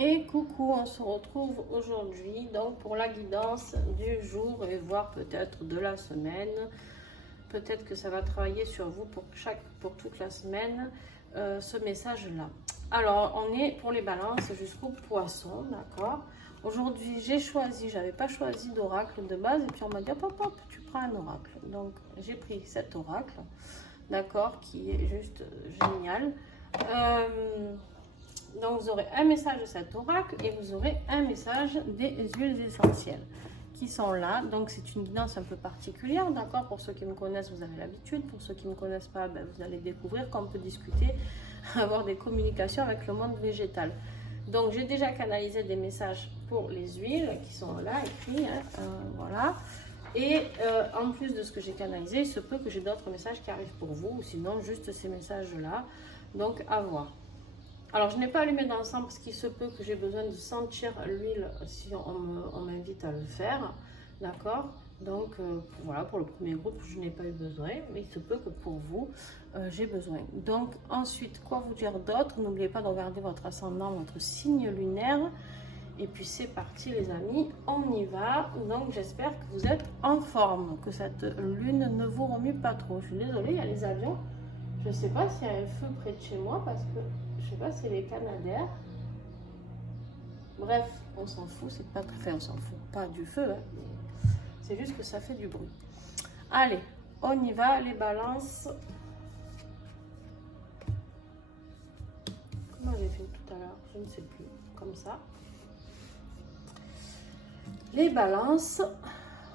Et coucou, on se retrouve aujourd'hui donc pour la guidance du jour et voire peut-être de la semaine. Peut-être que ça va travailler sur vous pour toute la semaine, ce message-là. Alors, on est pour les balances jusqu'au poisson, d'accord? Aujourd'hui, j'avais pas choisi d'oracle de base, et puis on m'a dit, hop, hop, hop, tu prends un oracle. Donc, j'ai pris cet oracle, d'accord, qui est juste génial. Donc, vous aurez un message de cet oracle et vous aurez un message des huiles essentielles qui sont là. Donc, c'est une guidance un peu particulière, d'accord? Pour ceux qui me connaissent, vous avez l'habitude. Pour ceux qui ne me connaissent pas, ben, vous allez découvrir qu'on peut discuter, avoir des communications avec le monde végétal. Donc, j'ai déjà canalisé des messages pour les huiles qui sont là, écrits, hein, voilà. Et en plus de ce que j'ai canalisé, il se peut que j'ai d'autres messages qui arrivent pour vous, ou sinon juste ces messages-là. Donc, à voir. Alors, je n'ai pas allumé d'encens parce qu'il se peut que j'ai besoin de sentir l'huile si on m'invite à le faire. D'accord? Donc, voilà, pour le premier groupe, je n'ai pas eu besoin, mais il se peut que pour vous, j'ai besoin. Donc, ensuite, quoi vous dire d'autre? N'oubliez pas de regarder votre ascendant, votre signe lunaire. Et puis, c'est parti, les amis, on y va. Donc, j'espère que vous êtes en forme, que cette lune ne vous remue pas trop. Je suis désolée, il y a les avions. Je ne sais pas s'il y a un feu près de chez moi parce que je sais pas si c'est les Canadaires. Bref, on s'en fout, c'est pas très, on s'en fout pas du feu, hein, c'est juste que ça fait du bruit. Allez, on y va, les balances. Comment j'ai fait tout à l'heure? Je ne sais plus. Comme ça. Les balances,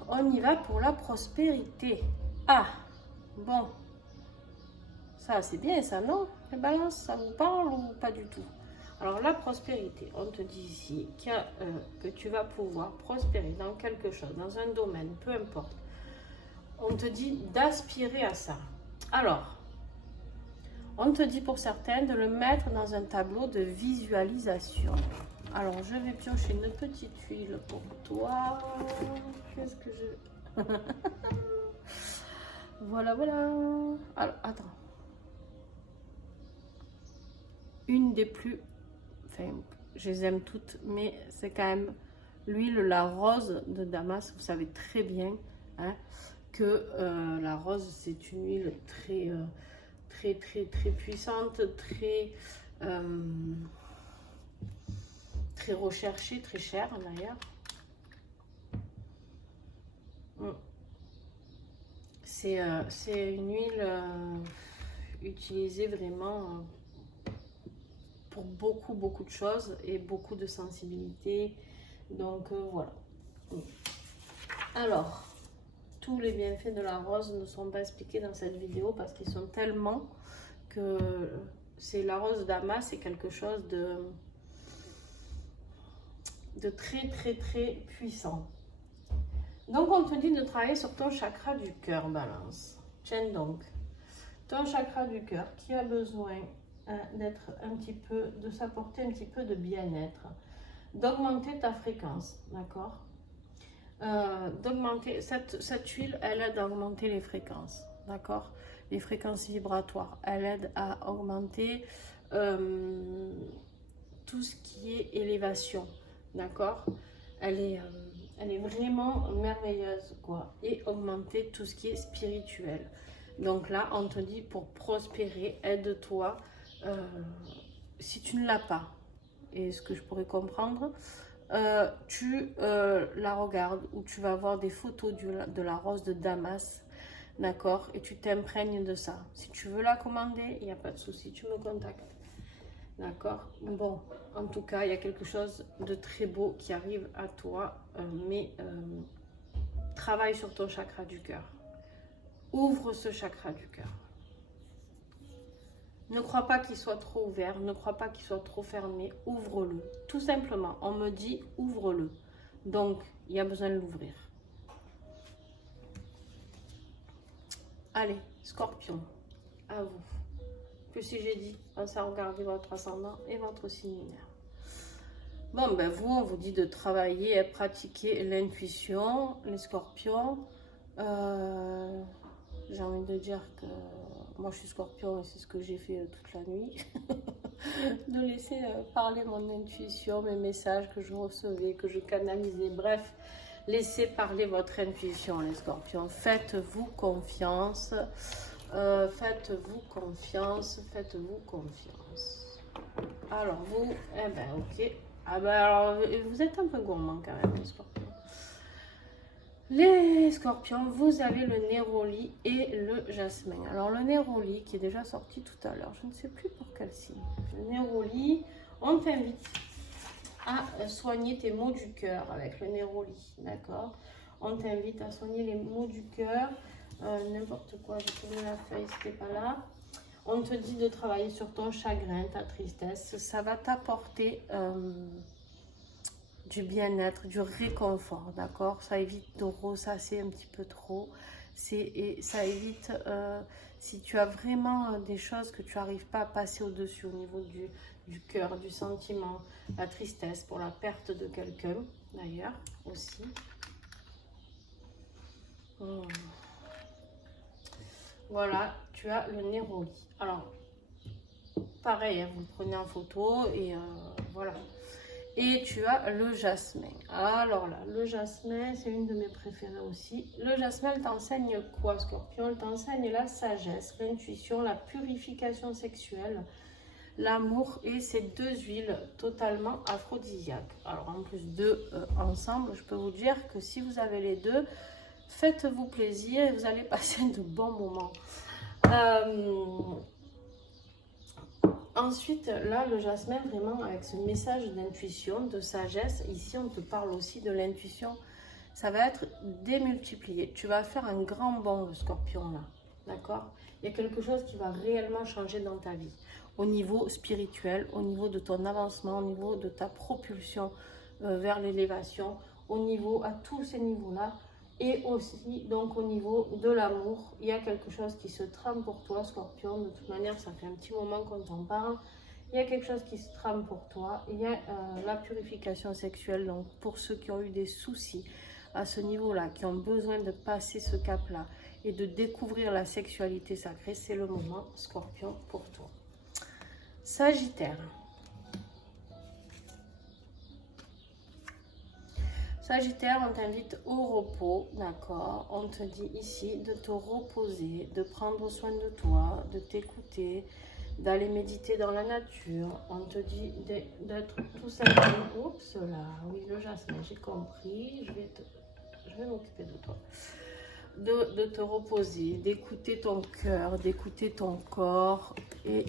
on y va pour la prospérité. Ah, bon. Ça, c'est bien ça, non? Les balances, ça vous parle ou pas du tout? Alors, la prospérité, on te dit ici que tu vas pouvoir prospérer dans quelque chose, dans un domaine, peu importe. On te dit d'aspirer à ça. Alors, on te dit pour certaines de le mettre dans un tableau de visualisation. Alors, je vais piocher une petite huile pour toi. Qu'est-ce que je... Voilà, voilà. Alors, attends. Une des plus... Enfin, je les aime toutes, mais c'est quand même l'huile, la rose de Damas. Vous savez très bien hein, que la rose, c'est une huile très puissante, très recherchée, très chère d'ailleurs. C'est une huile utilisée vraiment pour beaucoup de choses et beaucoup de sensibilité. Donc voilà. Alors, tous les bienfaits de la rose ne sont pas expliqués dans cette vidéo parce qu'ils sont tellement que c'est la rose Damas, c'est quelque chose de très puissant. Donc on te dit de travailler sur ton chakra du cœur, Balance. Tiens donc, ton chakra du cœur qui a besoin d'être un petit peu, de s'apporter un petit peu de bien-être, d'augmenter ta fréquence, d'accord? D'augmenter, cette huile, elle aide à augmenter les fréquences, d'accord? Les fréquences vibratoires, elle aide à augmenter tout ce qui est élévation, d'accord? Elle est vraiment merveilleuse, quoi, et augmenter tout ce qui est spirituel. Donc là, on te dit pour prospérer, aide-toi. Si tu ne l'as pas, et ce que je pourrais comprendre, tu la regardes ou tu vas voir des photos de la rose de Damas, d'accord, et tu t'imprègnes de ça. Si tu veux la commander, il n'y a pas de souci, tu me contactes. D'accord? Bon, en tout cas, il y a quelque chose de très beau qui arrive à toi, mais travaille sur ton chakra du cœur. Ouvre ce chakra du cœur. Ne crois pas qu'il soit trop ouvert, ne crois pas qu'il soit trop fermé, ouvre-le. Tout simplement, on me dit ouvre-le. Donc, il y a besoin de l'ouvrir. Allez, Scorpion, à vous. Que si j'ai dit, pensez à regarder votre ascendant et votre signe lunaire. Bon, ben vous, on vous dit de travailler et pratiquer l'intuition, les scorpions. J'ai envie de dire que moi je suis scorpion et c'est ce que j'ai fait toute la nuit. de laisser parler mon intuition, mes messages que je recevais, que je canalisais. Bref, laissez parler votre intuition, les scorpions. Faites-vous confiance. Faites-vous confiance. Faites-vous confiance. Alors, vous, eh ben, ok. Ah ben, alors, vous êtes un peu gourmand quand même, les scorpions. Les scorpions, vous avez le néroli et le jasmin. Alors le néroli qui est déjà sorti tout à l'heure, je ne sais plus pour quel signe. Le néroli, on t'invite à soigner tes maux du cœur avec le néroli, d'accord? On t'invite à soigner les maux du cœur, n'importe quoi, j'ai tourné la feuille, c'était pas là. On te dit de travailler sur ton chagrin, ta tristesse, ça va t'apporter du bien-être, du réconfort, d'accord? Ça évite de ressasser un petit peu trop. Et ça évite, si tu as vraiment des choses que tu n'arrives pas à passer au-dessus au niveau du cœur, du sentiment, la tristesse pour la perte de quelqu'un, d'ailleurs, aussi. Voilà, tu as le néroli. Alors, pareil, hein, vous le prenez en photo et voilà. Et tu as le jasmin. Alors là, le jasmin, c'est une de mes préférées aussi. Le jasmin, elle t'enseigne quoi, Scorpion? Elle t'enseigne la sagesse, l'intuition, la purification sexuelle, l'amour et ces deux huiles totalement aphrodisiaques. Alors en plus de ensemble, je peux vous dire que si vous avez les deux, faites-vous plaisir et vous allez passer de bons moments. Ensuite, là, le jasmin, vraiment, avec ce message d'intuition, de sagesse, ici, on te parle aussi de l'intuition. Ça va être démultiplié. Tu vas faire un grand bond, le scorpion, là. D'accord? Il y a quelque chose qui va réellement changer dans ta vie. Au niveau spirituel, au niveau de ton avancement, au niveau de ta propulsion vers l'élévation, à tous ces niveaux-là. Et aussi, donc, au niveau de l'amour, il y a quelque chose qui se trame pour toi, Scorpion. De toute manière, ça fait un petit moment qu'on t'en parle. Il y a quelque chose qui se trame pour toi. Il y a la purification sexuelle. Donc, pour ceux qui ont eu des soucis à ce niveau-là, qui ont besoin de passer ce cap-là et de découvrir la sexualité sacrée, c'est le moment, Scorpion, pour toi. Sagittaire. Sagittaire, on t'invite au repos, d'accord? On te dit ici de te reposer, de prendre soin de toi, de t'écouter, d'aller méditer dans la nature. On te dit d'être tout simplement... Oups là, oui, le jasmin, j'ai compris. Je vais m'occuper de toi. De te reposer, d'écouter ton cœur, d'écouter ton corps et...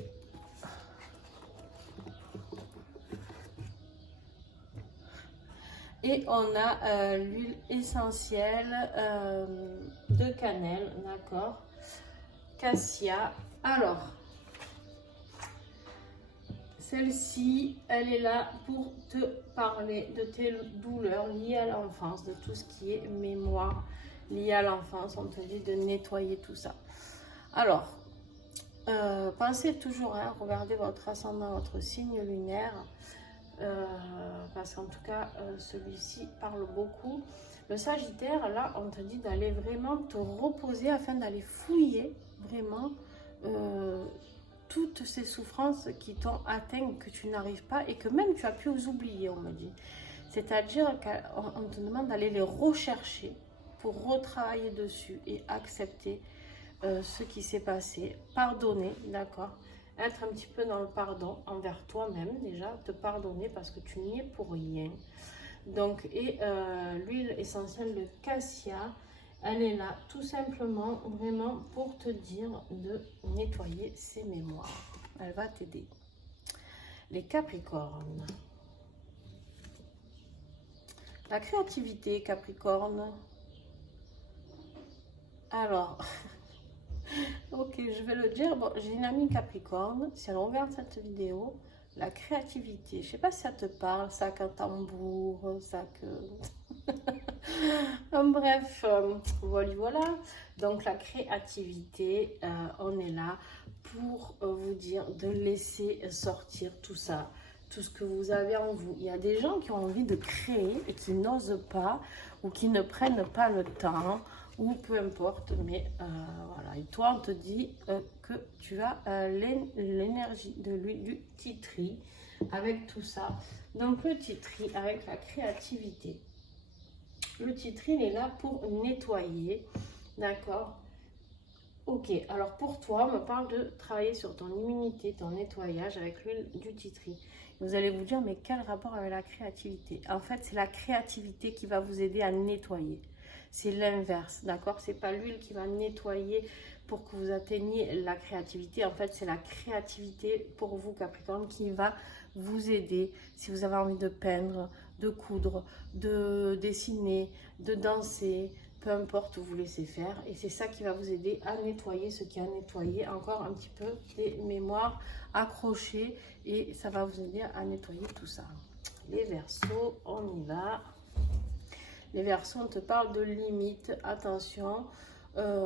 Et on a l'huile essentielle de cannelle, d'accord? Cassia. Alors, celle-ci, elle est là pour te parler de tes douleurs liées à l'enfance, de tout ce qui est mémoire liée à l'enfance. On te dit de nettoyer tout ça. Alors, pensez toujours à regarder votre ascendant, votre signe lunaire. Parce qu'en tout cas celui-ci parle beaucoup. Le Sagittaire, là on te dit d'aller vraiment te reposer afin d'aller fouiller vraiment toutes ces souffrances qui t'ont atteint, que tu n'arrives pas et que même tu as pu oublier, on me dit. C'est-à-dire qu'on te demande d'aller les rechercher pour retravailler dessus et accepter ce qui s'est passé, pardonner, d'accord? Être un petit peu dans le pardon envers toi-même déjà, te pardonner parce que tu n'y es pour rien. Donc, et l'huile essentielle de cassia, elle est là tout simplement vraiment pour te dire de nettoyer ses mémoires. Elle va t'aider. Les Capricornes. La créativité, Capricorne. Alors... Ok, je vais le dire. Bon, j'ai une amie Capricorne. Si elle regarde cette vidéo, la créativité, je sais pas si ça te parle, sac à tambour, sac... Bref, voilà. Donc la créativité, on est là pour vous dire de laisser sortir tout ça, tout ce que vous avez en vous. Il y a des gens qui ont envie de créer et qui n'osent pas ou qui ne prennent pas le temps ou peu importe, mais voilà. Et toi, on te dit que tu as l'énergie de l'huile du tea tree avec tout ça. Donc le tea tree avec la créativité. Le tea tree, il est là pour nettoyer, d'accord? Ok, alors pour toi, on me parle de travailler sur ton immunité, ton nettoyage avec l'huile du tea tree. Vous allez vous dire, mais quel rapport avec la créativité? En fait, c'est la créativité qui va vous aider à nettoyer. C'est l'inverse, d'accord? C'est pas l'huile qui va nettoyer pour que vous atteigniez la créativité. En fait, c'est la créativité pour vous, Capricorne, qui va vous aider si vous avez envie de peindre, de coudre, de dessiner, de danser, peu importe où vous laissez faire. Et c'est ça qui va vous aider à nettoyer ce qui a nettoyé encore un petit peu les mémoires accrochées. Et ça va vous aider à nettoyer tout ça. Les Verseaux, on y va. Les Verseaux, on te parle de limites. Attention, de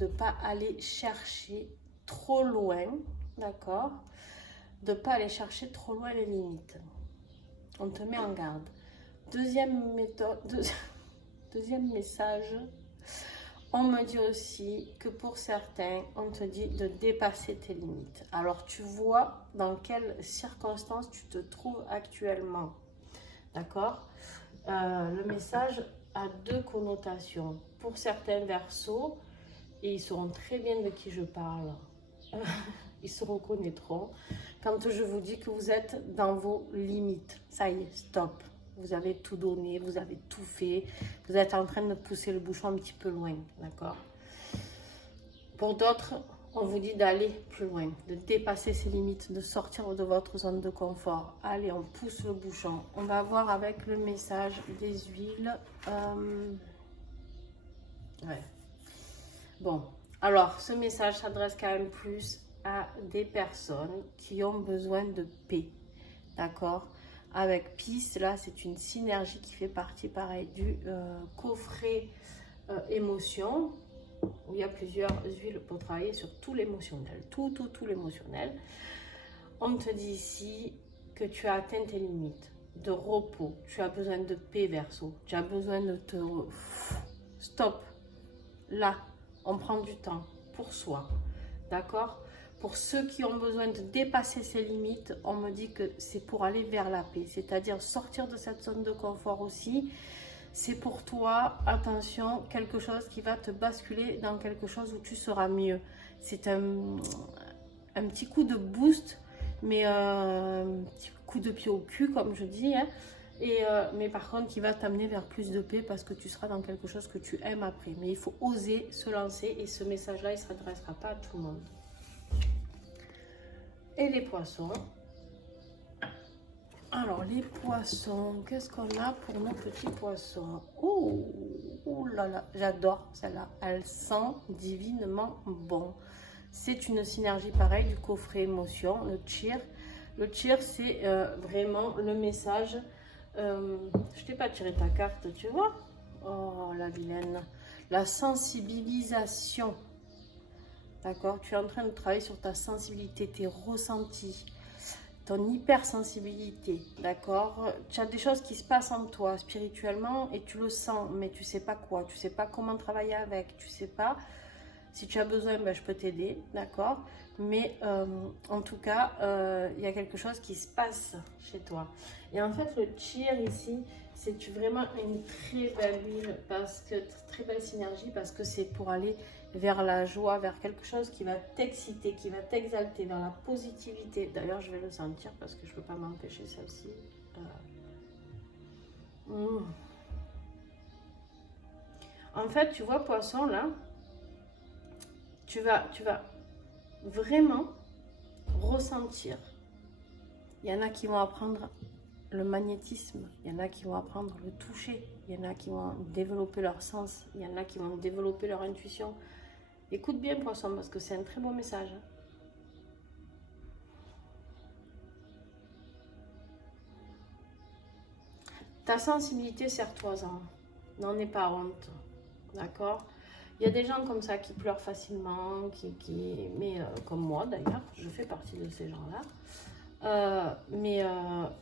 ne pas aller chercher trop loin, d'accord? De ne pas aller chercher trop loin les limites. On te met en garde. Deuxième méthode, deuxième message, on me dit aussi que pour certains, on te dit de dépasser tes limites. Alors, tu vois dans quelles circonstances tu te trouves actuellement, d'accord? Le message a deux connotations. Pour certains Verseaux, et ils sauront très bien de qui je parle, ils se reconnaîtront quand je vous dis que vous êtes dans vos limites. Ça y est, stop. Vous avez tout donné, vous avez tout fait. Vous êtes en train de pousser le bouchon un petit peu loin, d'accord? Pour d'autres, on vous dit d'aller plus loin, de dépasser ses limites, de sortir de votre zone de confort. Allez, on pousse le bouchon. On va voir avec le message des huiles. Ouais. Bon, alors, ce message s'adresse quand même plus à des personnes qui ont besoin de paix, d'accord? Avec Peace, là, c'est une synergie qui fait partie, pareil, du coffret émotion, où il y a plusieurs huiles pour travailler sur tout l'émotionnel, tout l'émotionnel. On te dit ici que tu as atteint tes limites de repos, tu as besoin de paix, Verseau, tu as besoin de te... Stop, là, on prend du temps pour soi, d'accord? Pour ceux qui ont besoin de dépasser ces limites, on me dit que c'est pour aller vers la paix, c'est-à-dire sortir de cette zone de confort aussi. C'est pour toi, attention, quelque chose qui va te basculer dans quelque chose où tu seras mieux. C'est un petit coup de boost, mais un petit coup de pied au cul, comme je dis, hein. Mais par contre, qui va t'amener vers plus de paix parce que tu seras dans quelque chose que tu aimes après. Mais il faut oser se lancer et ce message-là, il ne s'adressera pas à tout le monde. Et les poissons. Alors, les poissons, qu'est-ce qu'on a pour nos petits poissons? Oh, oh là là, j'adore celle-là. Elle sent divinement bon. C'est une synergie pareille du coffret émotion, le cheer. Le cheer, c'est vraiment le message. Je t'ai pas tiré ta carte, tu vois? Oh, la vilaine. La sensibilisation. D'accord? Tu es en train de travailler sur ta sensibilité, tes ressentis, ton hypersensibilité. D'accord? Tu as des choses qui se passent en toi spirituellement et tu le sens, mais tu sais pas quoi. Tu sais pas comment travailler avec. Tu sais pas. Si tu as besoin, ben, je peux t'aider. D'accord? Mais en tout cas, il y a quelque chose qui se passe chez toi. Et en fait, le cheer ici, c'est vraiment une très belle huile, parce que très belle synergie, parce que c'est pour aller vers la joie, vers quelque chose qui va t'exciter, qui va t'exalter, vers la positivité. D'ailleurs, je vais le sentir parce que je ne peux pas m'empêcher celle-ci. En fait, tu vois, poisson, là, tu vas vraiment ressentir. Il y en a qui vont apprendre le magnétisme, il y en a qui vont apprendre le toucher, il y en a qui vont développer leur sens, il y en a qui vont développer leur intuition. Écoute bien, poisson, parce que c'est un très beau message. Ta sensibilité, serre-toi-en. N'en aie pas honte. D'accord? Il y a des gens comme ça qui pleurent facilement, mais comme moi d'ailleurs, je fais partie de ces gens-là.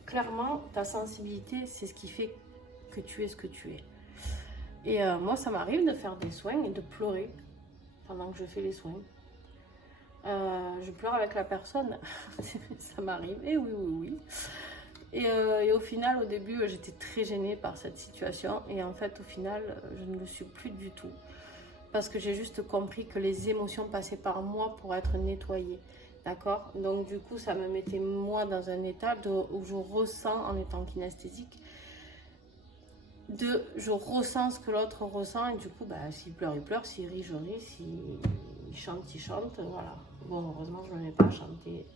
Clairement, ta sensibilité, c'est ce qui fait que tu es ce que tu es. Et moi, ça m'arrive de faire des soins et de pleurer pendant que je fais les soins. Je pleure avec la personne, ça m'arrive, et oui, oui, oui. Et au final, au début, j'étais très gênée par cette situation. Et en fait, au final, je ne le suis plus du tout. Parce que j'ai juste compris que les émotions passaient par moi pour être nettoyées. D'accord? Donc du coup, ça me mettait moi dans un état où je ressens, en étant kinesthésique, je ressens ce que l'autre ressent. Et du coup, bah, s'il pleure, il pleure. S'il rit, je ris. S'il chante, il chante. Voilà. Bon, heureusement, je ne me mets pas à chanter.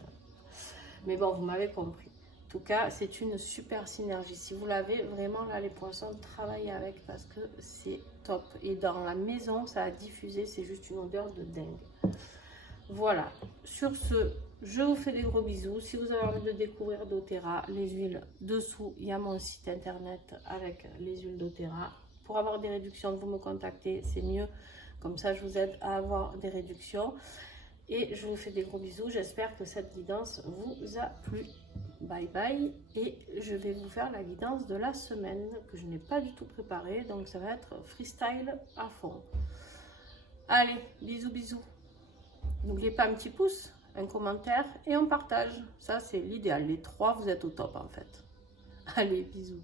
Mais bon, vous m'avez compris. En tout cas, c'est une super synergie. Si vous l'avez, vraiment, là, les poissons, travaillez avec parce que c'est top. Et dans la maison, ça a diffusé, c'est juste une odeur de dingue. Voilà. Sur ce, je vous fais des gros bisous. Si vous avez envie de découvrir doTERRA, les huiles, dessous, il y a mon site internet avec les huiles doTERRA. Pour avoir des réductions, vous me contactez, c'est mieux. Comme ça, je vous aide à avoir des réductions. Et je vous fais des gros bisous. J'espère que cette guidance vous a plu. Bye bye. Et je vais vous faire la guidance de la semaine que je n'ai pas du tout préparée. Donc ça va être freestyle à fond. Allez, bisous, bisous. N'oubliez pas un petit pouce, un commentaire et un partage. Ça, c'est l'idéal. Les trois, vous êtes au top en fait. Allez, bisous.